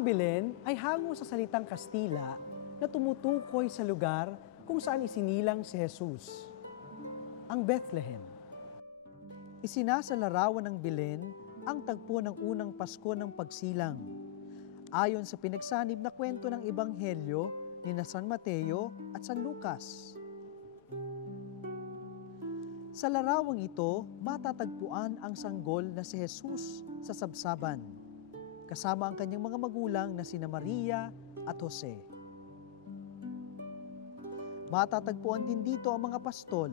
Ang Belen ay hango sa salitang Kastila na tumutukoy sa lugar kung saan isinilang si Jesus, ang Bethlehem. Isinasalarawan ng Belen ang tagpo ng unang Pasko ng pagsilang. Ayon sa pinagsanib na kwento ng Ebanghelyo ni San Mateo at San Lucas. Sa larawang ito, matatagpuan ang sanggol na si Jesus sa sabsaban, kasama ang kanyang mga magulang na sina Maria at Jose. Matatagpuan din dito ang mga pastol,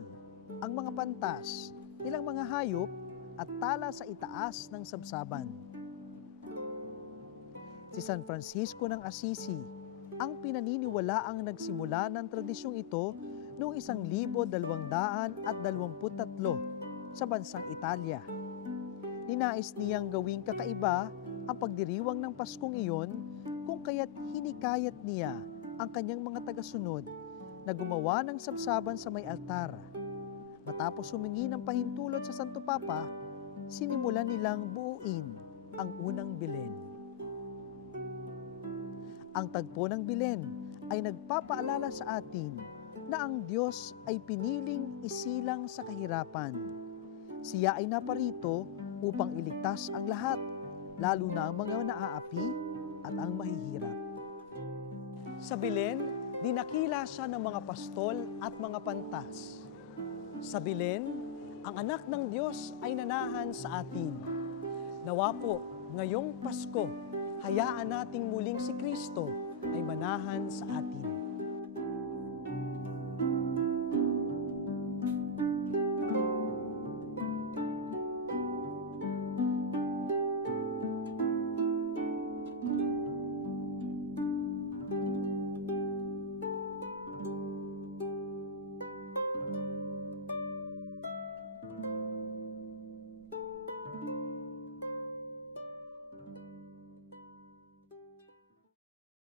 ang mga pantas, ilang mga hayop at tala sa itaas ng sabsaban. Si San Francisco ng Assisi ang pinaniniwalaang nagsimula ng tradisyong ito noong 1223 sa bansang Italia. Ninais niyang gawing kakaiba ang pagdiriwang ng Paskong iyon kung kaya't hinikayat niya ang kanyang mga tagasunod na gumawa ng sabsaban sa may altar. Matapos humingi ng pahintulot sa Santo Papa, sinimulan nilang buuin ang unang Belen. Ang tagpo ng Belen ay nagpapaalala sa atin na ang Diyos ay piniling isilang sa kahirapan. Siya ay naparito upang iligtas ang lahat, lalo na ang mga naaapi at ang mahihirap. Sa Belen, dinakila siya ng mga pastol at mga pantas. Sa Belen, ang anak ng Diyos ay nanahan sa atin. Nawa po, ngayong Pasko, hayaan nating muling si Kristo ay manahan sa atin.